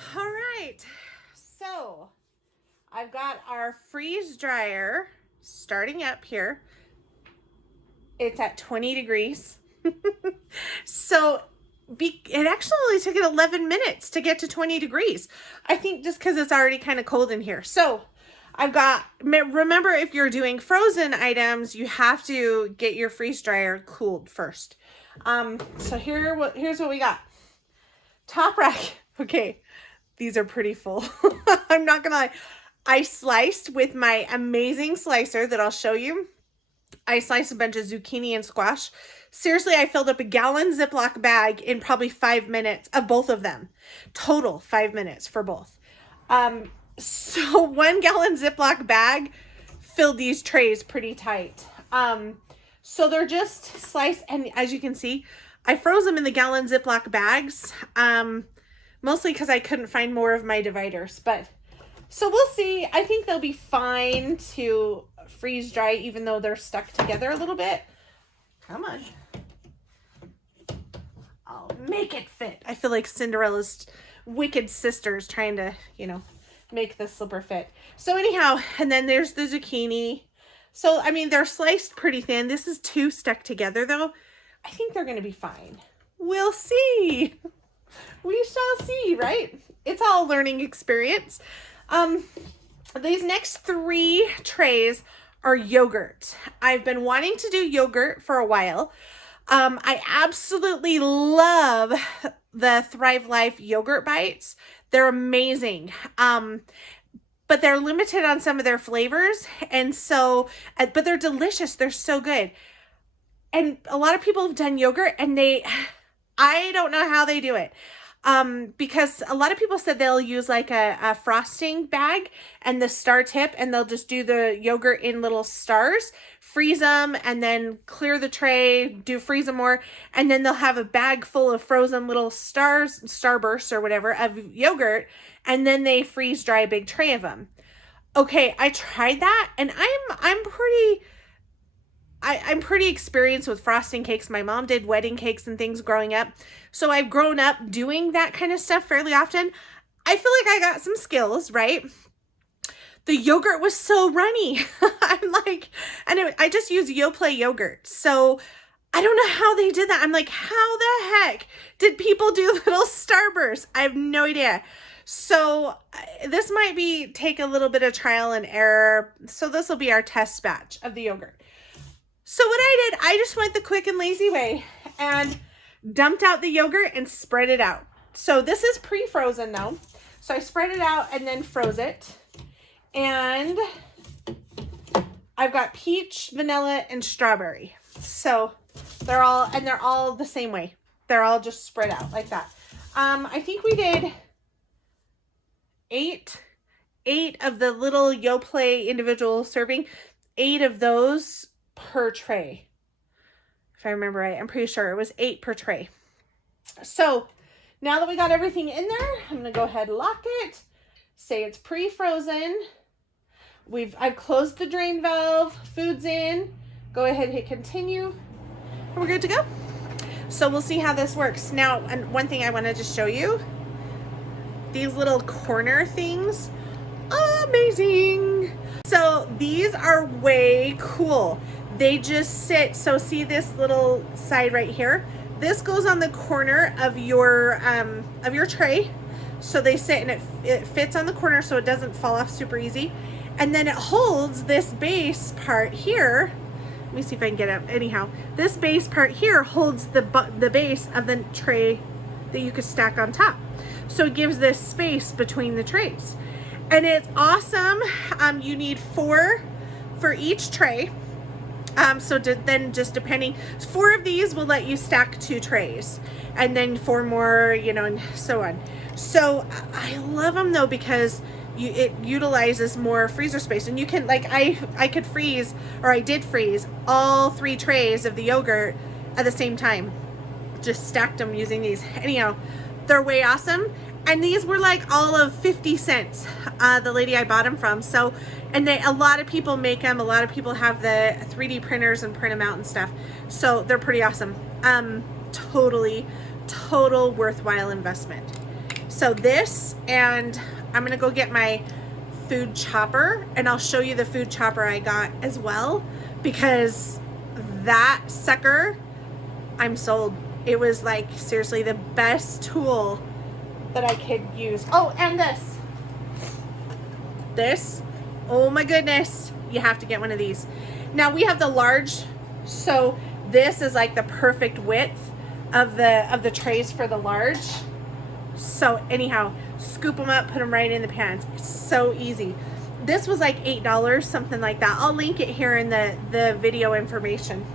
All right, so I've got our freeze dryer starting up here. It's at 20 degrees. So it actually only took it 11 minutes to get to 20 degrees. I think just because it's already kind of cold in here. So I've got, remember, if you're doing frozen items, you have to get your freeze dryer cooled first. So here's what we got. Top rack. Okay, these are pretty full. I'm not gonna lie. I sliced with my amazing slicer that I'll show you. I sliced a bunch of zucchini and squash. Seriously, I filled up a gallon Ziploc bag in probably 5 minutes of both of them. Total 5 minutes for both. So 1 gallon Ziploc bag filled these trays pretty tight. So they're just sliced, and as you can see, I froze them in the gallon Ziploc bags, mostly because I couldn't find more of my dividers. But so we'll see. I think they'll be fine to freeze dry, even though they're stuck together a little bit. Come on. I'll make it fit. I feel like Cinderella's wicked sisters trying to, make the slipper fit. So anyhow, and then there's the zucchini. So, I mean, they're sliced pretty thin. This is 2 stuck together, though. I think they're going to be fine. We'll see. We shall see, right? It's all a learning experience. These next 3 trays are yogurt. I've been wanting to do yogurt for a while. I absolutely love the Thrive Life yogurt bites. They're amazing. But they're limited on some of their flavors. And so, but they're delicious. They're so good. And a lot of people have done yogurt and I don't know how they do it. Because a lot of people said they'll use like a frosting bag and the star tip, and they'll just do the yogurt in little stars, freeze them, and then clear the tray, freeze them more, and then they'll have a bag full of frozen little starbursts or whatever of yogurt, and then they freeze dry a big tray of them. Okay, I tried that, and I'm pretty experienced with frosting cakes. My mom did wedding cakes and things growing up. So I've grown up doing that kind of stuff fairly often. I feel like I got some skills, right? The yogurt was so runny. I just use Yoplait yogurt. So I don't know how they did that. I'm like, how the heck did people do little starbursts? I have no idea. So this might take a little bit of trial and error. So this will be our test batch of the yogurt. So what I did, I just went the quick and lazy way and dumped out the yogurt and spread it out. So this is pre-frozen now. So I spread it out and then froze it. And I've got peach, vanilla, and strawberry. So they're all the same way. They're all just spread out like that. I think we did 8 of the little Yoplait individual serving, 8 of those per tray. If I remember right, I'm pretty sure it was 8 per tray. So now that we got everything in there, I'm going to go ahead and lock it. Say it's pre-frozen. I've closed the drain valve, food's in. Go ahead and hit continue. And we're good to go. So we'll see how this works. Now, and one thing I want to just show you, these little corner things, amazing. So these are way cool. They just sit, so see this little side right here? This goes on the corner of your tray. So they sit and it fits on the corner so it doesn't fall off super easy. And then it holds this base part here. Let me see if I can get it. Anyhow, this base part here holds the base of the tray that you could stack on top. So it gives this space between the trays. And it's awesome. You need 4 for each tray. So then just depending, 4 of these will let you stack 2 trays, and then 4 more, and so on. So I love them though, because it utilizes more freezer space, and you can, like, I could freeze, or I did freeze all 3 trays of the yogurt at the same time. Just stacked them using these. Anyhow, they're way awesome. And these were like all of 50 cents, the lady I bought them from. So, and a lot of people make them. A lot of people have the 3D printers and print them out and stuff. So they're pretty awesome. Total worthwhile investment. So this, and I'm gonna go get my food chopper, and I'll show you the food chopper I got as well, because that sucker, I'm sold. It was like seriously the best tool that I could use. Oh, and this, oh my goodness, you have to get one of these. Now we have the large, so this is like the perfect width of the trays for the large. So anyhow, scoop them up, put them right in the pans. It's so easy. This was like $8, something like that. I'll link it here in the video information.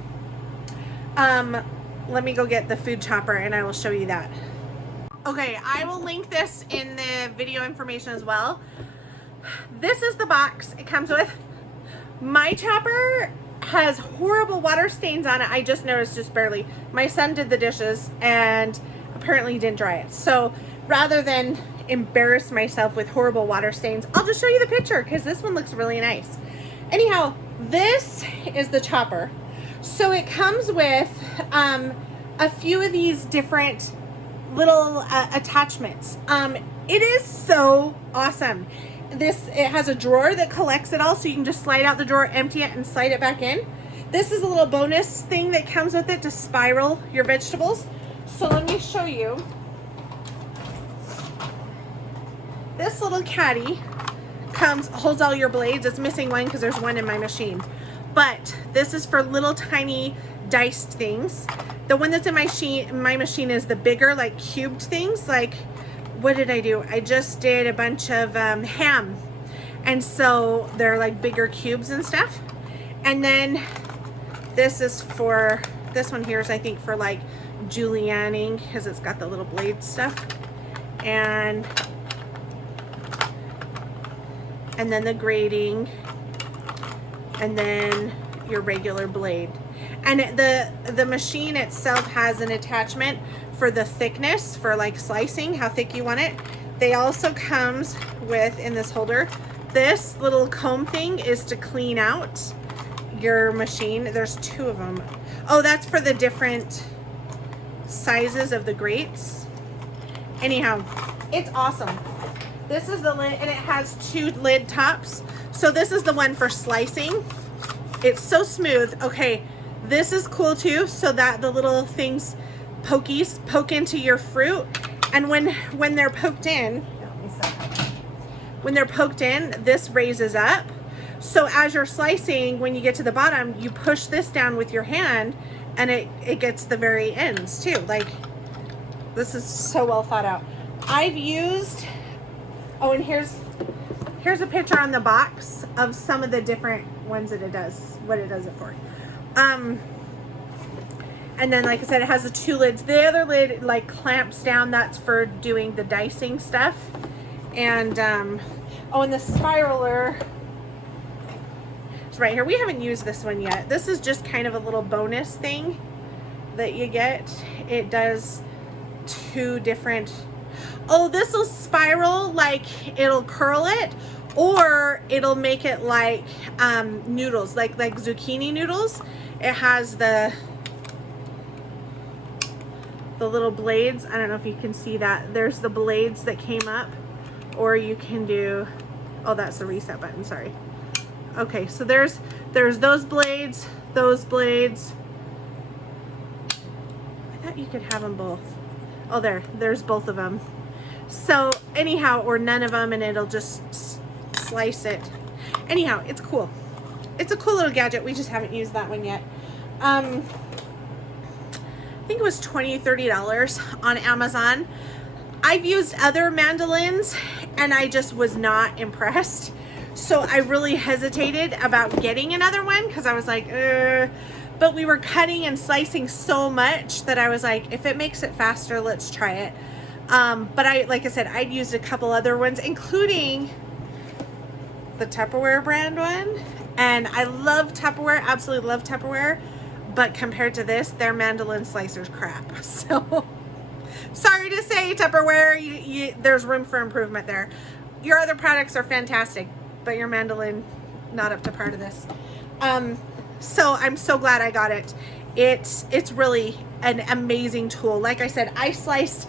Let me go get the food chopper and I will show you that. Okay, I will link this in the video information as well. This is the box it comes with. My chopper has horrible water stains on it. I just noticed, just barely. My son did the dishes and apparently didn't dry it. So rather than embarrass myself with horrible water stains, I'll just show you the picture because this one looks really nice. Anyhow, this is the chopper. So it comes with a few of these different little attachments. It is so awesome. It has a drawer that collects it all, so you can just slide out the drawer, empty it, and slide it back in. This is a little bonus thing that comes with it to spiral your vegetables. So let me show you. This little caddy holds all your blades. It's missing one because there's one in my machine. But this is for little tiny diced things. The one that's in my machine is the bigger, like cubed things. Like, what did I do? I just did a bunch of ham. And so they're like bigger cubes and stuff. And then this one here is I think for like julienning because it's got the little blade stuff. And then the grating. And then your regular blade. And the machine itself has an attachment for the thickness, for like slicing, how thick you want it. They also comes with, in this holder, this little comb thing is to clean out your machine. There's two of them. Oh, that's for the different sizes of the grates. Anyhow, it's awesome. This is the lid, and it has two lid tops. So this is the one for slicing. It's so smooth. Okay, this is cool too, so that the little things, pokies, poke into your fruit. And when they're poked in, this raises up. So as you're slicing, when you get to the bottom, you push this down with your hand, and it gets the very ends too. Like, this is so well thought out. I've used, oh, and here's a picture on the box of some of the different ones that it does, what it does it for. And then, like I said, it has the two lids. The other lid like clamps down. That's for doing the dicing stuff. And oh, and the spiraler is right here. We haven't used this one yet. This is just kind of a little bonus thing that you get. It does two different. Oh, this will spiral, like it'll curl it, or it'll make it like noodles, like zucchini noodles. It has the little blades. I don't know if you can see that. There's the blades that came up, or you can do, oh, that's the reset button, sorry. Okay, so there's those blades. I thought you could have them both. Oh, there's both of them. So anyhow, or none of them, and it'll just slice it. Anyhow, it's cool. It's a cool little gadget. We just haven't used that one yet. I think it was $20, $30 on Amazon. I've used other mandolins and I just was not impressed. So I really hesitated about getting another one because I was like, but we were cutting and slicing so much that I was like, if it makes it faster, let's try it. But like I said, I'd used a couple other ones, including the Tupperware brand one. And I love Tupperware, absolutely love Tupperware. But compared to this, their mandolin slicer's crap. So sorry to say, Tupperware, there's room for improvement there. Your other products are fantastic, but your mandolin, not up to par to this. So I'm so glad I got it. It's really an amazing tool. Like I said, I sliced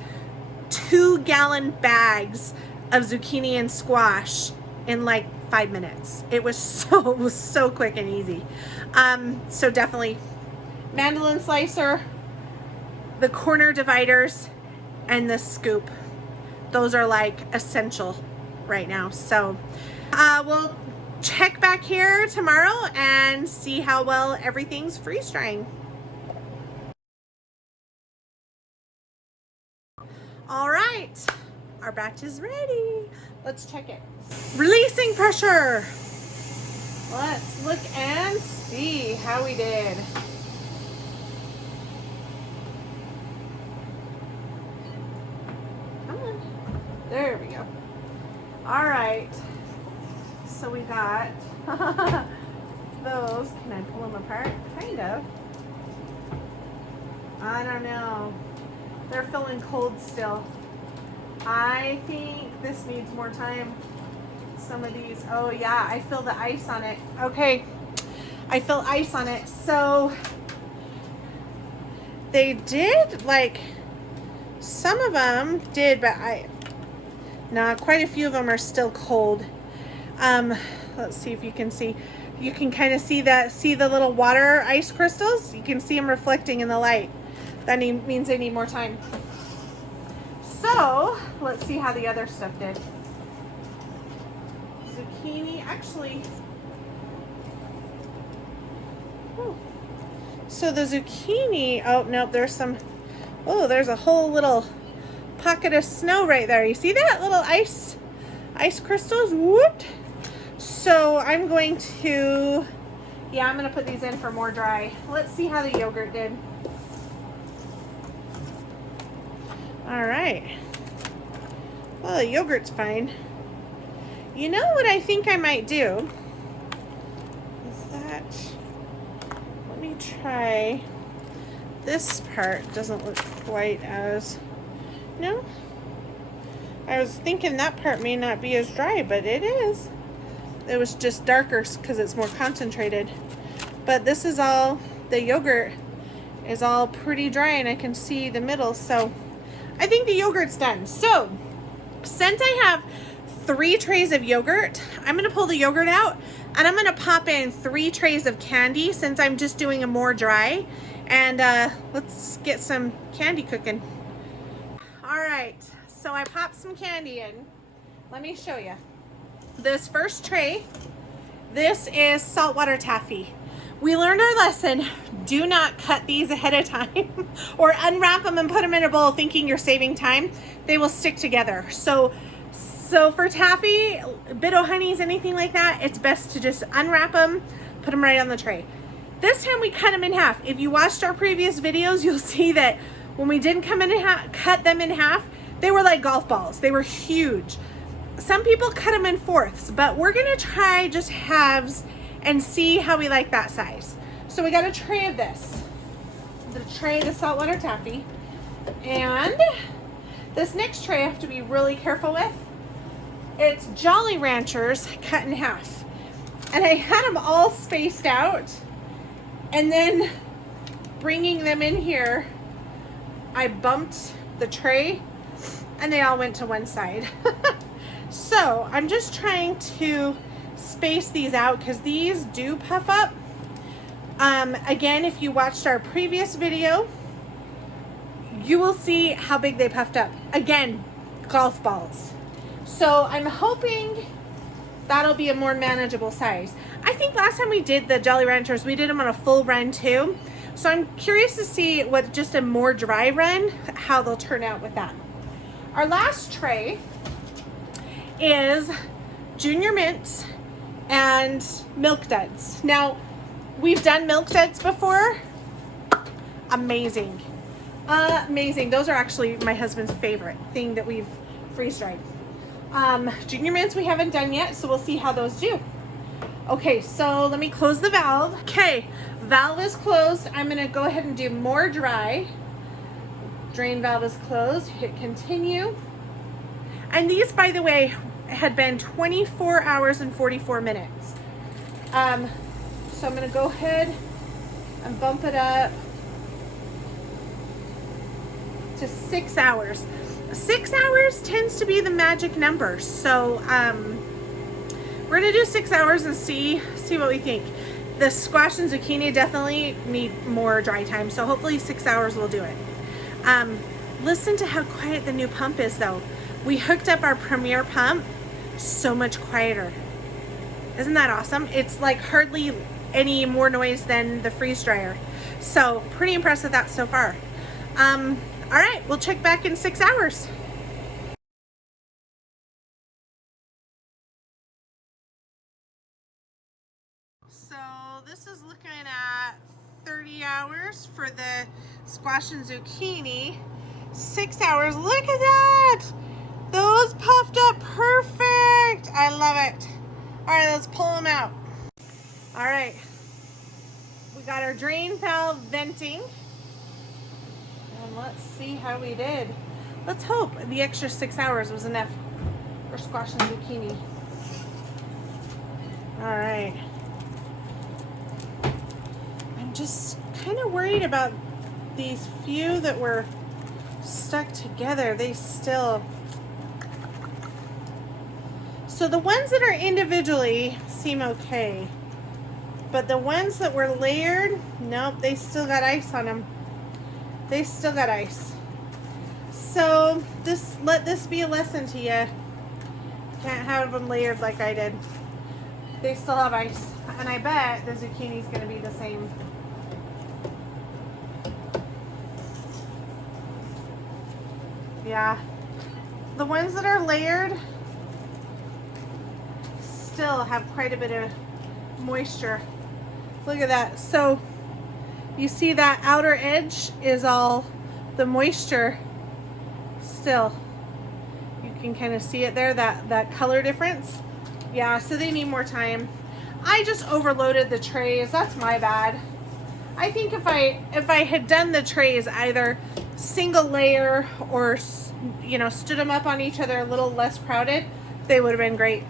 2-gallon bags of zucchini and squash in like 5 minutes. It was so quick and easy. So definitely mandolin slicer, the corner dividers, and the scoop. Those are like essential right now. So we'll check back here tomorrow and see how well everything's freeze drying. All right, our batch is ready. Let's check it. Releasing pressure. Let's look and see how we did. Come on. There we go. All right. So we got those. Can I pull them apart? Kind of. I don't know. They're feeling cold still. I think this needs more time. Some of these, oh yeah, I feel the ice on it. Okay, I feel ice on it. So they did, like, some of them did, but quite a few of them are still cold. Let's see if you can see. You can kind of see the little water ice crystals. You can see them reflecting in the light. That means they need more time. So let's see how the other stuff did. Zucchini, actually. Whew. So the zucchini, oh no, there's a whole little pocket of snow right there. You see that little ice crystals? Whoop. So I'm going to put these in for more dry. Let's see how the yogurt did. All right. Well, the yogurt's fine. You know what I think I might do? Let me try. This part doesn't look quite as, no? I was thinking that part may not be as dry, but it is. It was just darker because it's more concentrated. But this is all, the yogurt is all pretty dry and I can see the middle, so I think the yogurt's done. So, since I have 3 trays of yogurt, I'm gonna pull the yogurt out and I'm gonna pop in 3 trays of candy since I'm just doing a more dry. And let's get some candy cooking. All right, so I popped some candy in. Let me show you. This first tray, this is saltwater taffy. We learned our lesson. Do not cut these ahead of time or unwrap them and put them in a bowl thinking you're saving time. They will stick together. So for taffy, Bit-O-Honeys, anything like that, it's best to just unwrap them, put them right on the tray. This time we cut them in half. If you watched our previous videos, you'll see that when we didn't cut them in half, they were like golf balls. They were huge. Some people cut them in fourths, but we're gonna try just halves and see how we like that size. So we got a tray of this, the tray of the saltwater taffy, and this next tray I have to be really careful with. It's Jolly Ranchers cut in half, and I had them all spaced out, and then bringing them in here, I bumped the tray, and they all went to one side. So I'm just trying to space these out because these do puff up. Again, if you watched our previous video, you will see how big they puffed up. Again, golf balls. So I'm hoping that'll be a more manageable size. I think last time we did the Jolly Ranchers, we did them on a full run too. So I'm curious to see what just a more dry run, how they'll turn out with that. Our last tray is Junior Mints and Milk Duds. Now, we've done Milk Duds before. Amazing. Amazing. Those are actually my husband's favorite thing that we've freeze-dried. Junior Mints we haven't done yet, so we'll see how those do. Okay, so let me close the valve. Okay, valve is closed. I'm gonna go ahead and do more dry. Drain valve is closed. Hit continue. And these, by the way, had been 24 hours and 44 minutes. So I'm gonna go ahead and bump it up to 6 hours. 6 hours tends to be the magic number. So we're gonna do 6 hours and see what we think. The squash and zucchini definitely need more dry time, so hopefully 6 hours will do it. Listen to how quiet the new pump is though. We hooked up our Premier pump, so much quieter. Isn't that awesome? It's like hardly any more noise than the freeze dryer. So pretty impressed with that so far. All right, we'll check back in 6 hours. So this is looking at 30 hours for the squash and zucchini. 6 hours, look at that! Those puffed up perfect! I love it. All right, let's pull them out. All right, we got our drain valve venting. And let's see how we did. Let's hope the extra 6 hours was enough for squash and zucchini. All right. I'm just kind of worried about these few that were stuck together. They still... So the ones that are individually seem okay. But the ones that were layered, nope, they still got ice on them. They still got ice. So let this be a lesson to you. Can't have them layered like I did. They still have ice. And I bet the zucchini's gonna be the same. Yeah. The ones that are layered still have quite a bit of moisture. Look at that. So you see that outer edge is all the moisture still. You can kind of see it there, that color difference. Yeah, so they need more time. I just overloaded the trays. That's my bad. I think if I had done the trays either single layer or, you know, stood them up on each other a little less crowded, they would have been great.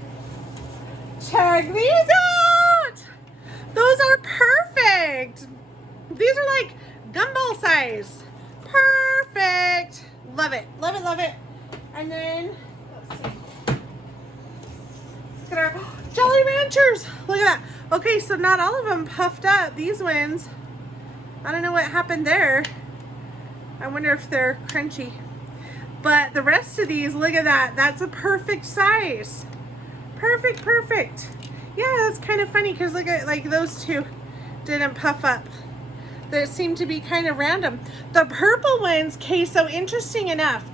Check these out! Those are perfect. These are like gumball size. Perfect. Love it, love it, love it. And then, let's see. Look at our Jolly Ranchers. Look at that. Okay, so not all of them puffed up. These ones, I don't know what happened there. I wonder if they're crunchy. But the rest of these, look at that. That's a perfect size. Perfect, perfect. Yeah, that's kind of funny because look at, like, those two didn't puff up. They seem to be kind of random. The purple ones, okay, so interesting enough,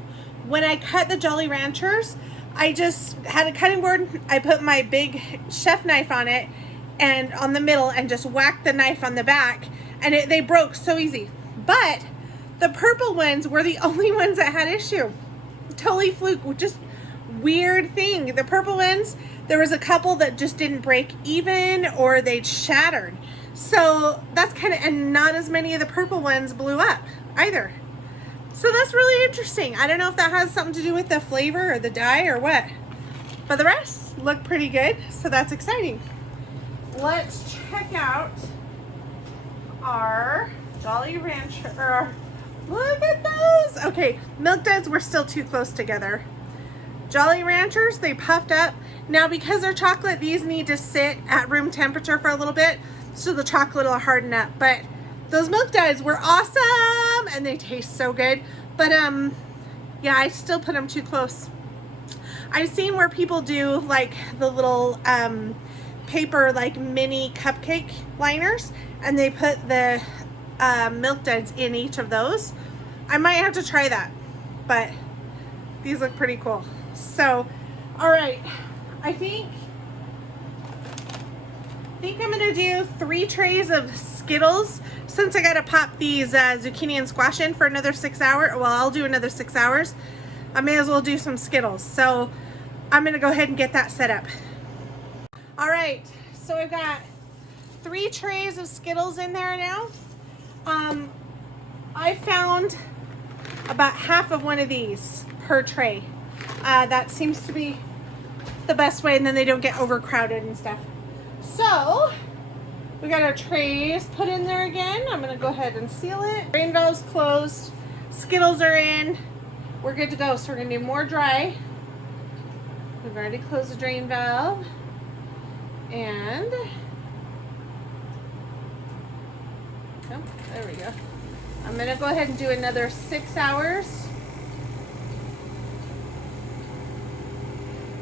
when I cut the Jolly Ranchers, I just had a cutting board. I put my big chef knife on it and on the middle and just whacked the knife on the back, and they broke so easy. But the purple ones were the only ones that had issue. Totally fluke, just weird thing. The purple ones, there was a couple that just didn't break even or they'd shattered. So that's kind of, and not as many of the purple ones blew up either. So that's really interesting. I don't know if that has something to do with the flavor or the dye or what, but the rest look pretty good. So that's exciting. Let's check out our Jolly Rancher. Look at those. Okay, Milk Duds were still too close together. Jolly Ranchers, they puffed up. Now because they're chocolate, these need to sit at room temperature for a little bit so the chocolate will harden up. But those Milk Duds were awesome and they taste so good. But yeah, I still put them too close. I've seen where people do like the little paper like mini cupcake liners and they put the Milk Duds in each of those. I might have to try that, but these look pretty cool. So, all right, I think I'm gonna do 3 trays of Skittles since I gotta pop these zucchini and squash in for another 6 hours. Well, I'll do another 6 hours. I may as well do some Skittles. So I'm gonna go ahead and get that set up. All right, so I've got 3 trays of Skittles in there now. I found about half of one of these per tray. That seems to be the best way, and then they don't get overcrowded and stuff. So we got our trays put in there again. I'm gonna go ahead and seal it. Drain valve's closed. Skittles are in. we're good to go. So we're gonna do more dry. We've already closed the drain valve. And, oh, there we go. I'm gonna go ahead and do another 6 hours.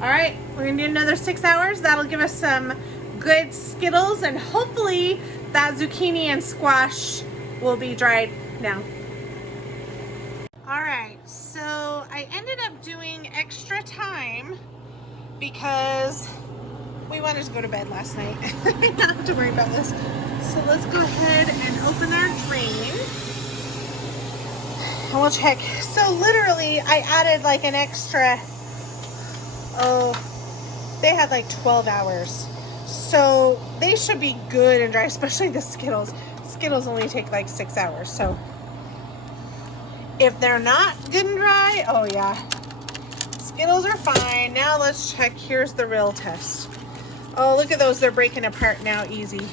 All right, we're gonna do another 6 hours. That'll give us some good Skittles, and hopefully that zucchini and squash will be dried now. All right, so I ended up doing extra time because we wanted to go to bed last night. I don't have to worry about this. So let's go ahead and open our drain. And we'll check. So literally I added like an extra, they had like 12 hours. So they should be good and dry, especially the Skittles. Skittles only take like 6 hours. So if they're not good and dry, oh yeah. Skittles are fine. Now let's check. Here's the real test. Oh, look at those. They're breaking apart now. Easy.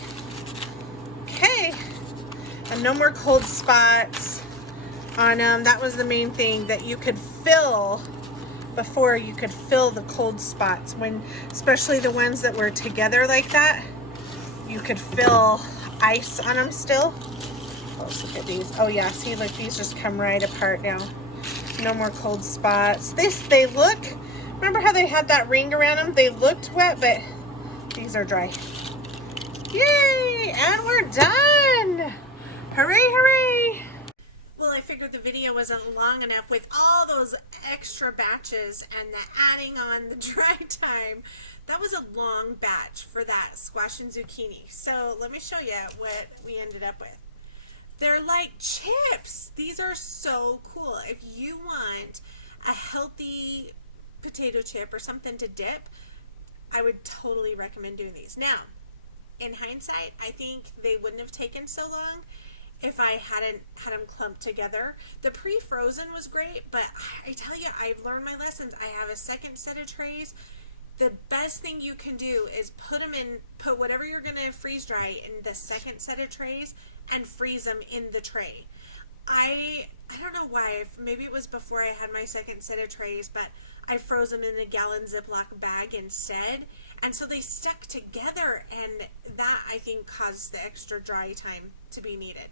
Okay. And no more cold spots on them. That was the main thing, that you could fill before. You could fill the cold spots, when, especially the ones that were together like that, you could fill ice on them still. Oh, let's look at these. Oh yeah, see, like these just come right apart now. No more cold spots. They look, remember how they had that ring around them? They looked wet, but these are dry. Yay! And we're done! Hooray, hooray! Well, I figured the video wasn't long enough with all those extra batches and the adding on the dry time. That was a long batch for that squash and zucchini. So let me show you what we ended up with. They're like chips. These are so cool. If you want a healthy potato chip or something to dip, I would totally recommend doing these. Now, in hindsight, I think they wouldn't have taken so long if I hadn't had them clumped together. The pre-frozen was great, but I tell you, I've learned my lessons. I have a second set of trays. The best thing you can do is put whatever you're going to freeze dry in the second set of trays and freeze them in the tray. I don't know why, maybe it was before I had my second set of trays, but I froze them in a gallon Ziploc bag instead, and so they stuck together, and that I think caused the extra dry time to be needed.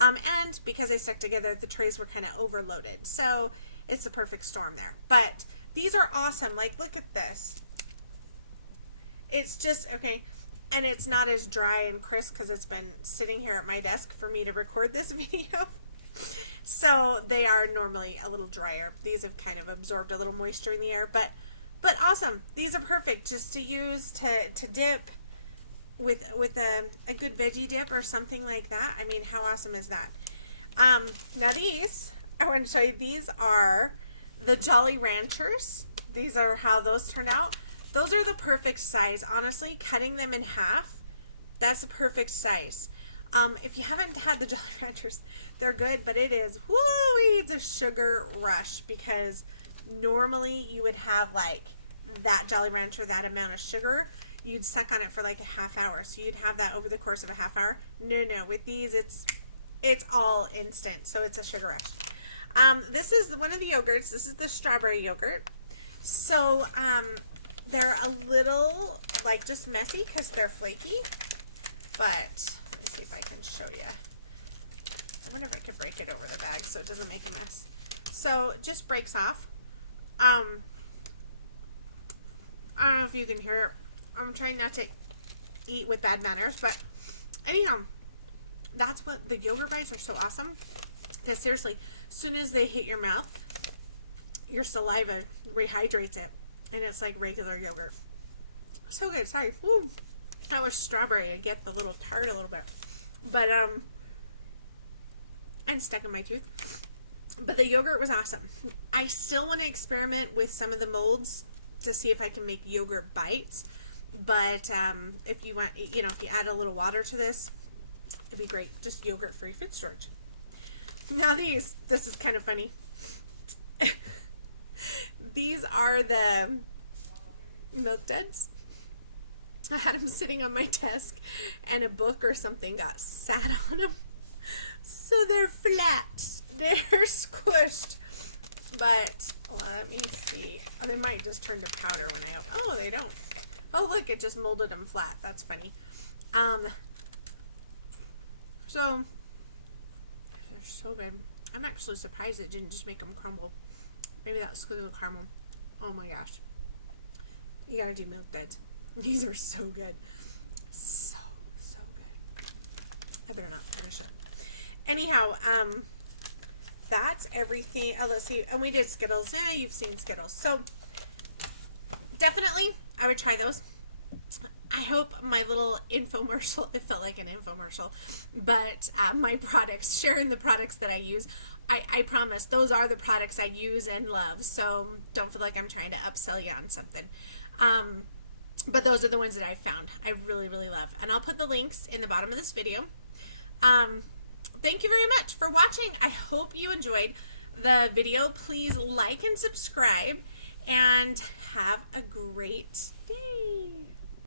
And because they stuck together, the trays were kind of overloaded, so it's a perfect storm there. But these are awesome. Like, look at this. It's just, okay, and it's not as dry and crisp because it's been sitting here at my desk for me to record this video. So they are normally a little drier. These have kind of absorbed a little moisture in the air, but awesome. These are perfect just to use to dip with a good veggie dip or something like that. I mean, how awesome is that? Now these, I want to show you, these are the Jolly Ranchers. These are how those turn out. Those are the perfect size. Honestly, cutting them in half, that's the perfect size. If you haven't had the Jolly Ranchers, they're good, but it is, woo, it's a sugar rush, because normally you would have like that Jolly Rancher, that amount of sugar, you'd suck on it for like a half hour. So you'd have that over the course of a half hour. No, with these, it's all instant, so it's a sugar rush. This is one of the yogurts. This is the strawberry yogurt. So, they're a little, like, just messy because they're flaky, but let's see if I can show you. I wonder if I could break it over the bag so it doesn't make a mess. So, it just breaks off. I don't know if you can hear it. I'm trying not to eat with bad manners, but anyhow, that's what the yogurt bites are so awesome. Because seriously, as soon as they hit your mouth, your saliva rehydrates it. And it's like regular yogurt. So good. Sorry. Woo. That was strawberry. I get the little tart a little bit. But, and stuck in my tooth. But the yogurt was awesome. I still want to experiment with some of the molds to see if I can make yogurt bites. But, if you want, you know, if you add a little water to this, it'd be great. Just yogurt-free food storage. Now this is kind of funny. These are the Milk Duds. I had them sitting on my desk, and a book or something got sat on them. So they're flat. They're squished. But let me see. Oh, they might just turn to powder when I open. Oh, they don't. Oh, look, it just molded them flat. That's funny. So they're so good. I'm actually surprised it didn't just make them crumble. Maybe that's because of the caramel. Oh my gosh. You gotta do milk duds. These are so good. So good. I better not finish it. Anyhow, that's everything. Oh, let's see. And we did Skittles. Yeah, you've seen Skittles. So definitely, I would try those. I hope my little infomercial, it felt like an infomercial, but my products, sharing the products that I use, I promise those are the products I use and love, so don't feel like I'm trying to upsell you on something. But those are the ones that I found I really, really love. And I'll put the links in the bottom of this video. Thank you very much for watching. I hope you enjoyed the video. Please like and subscribe, and have a great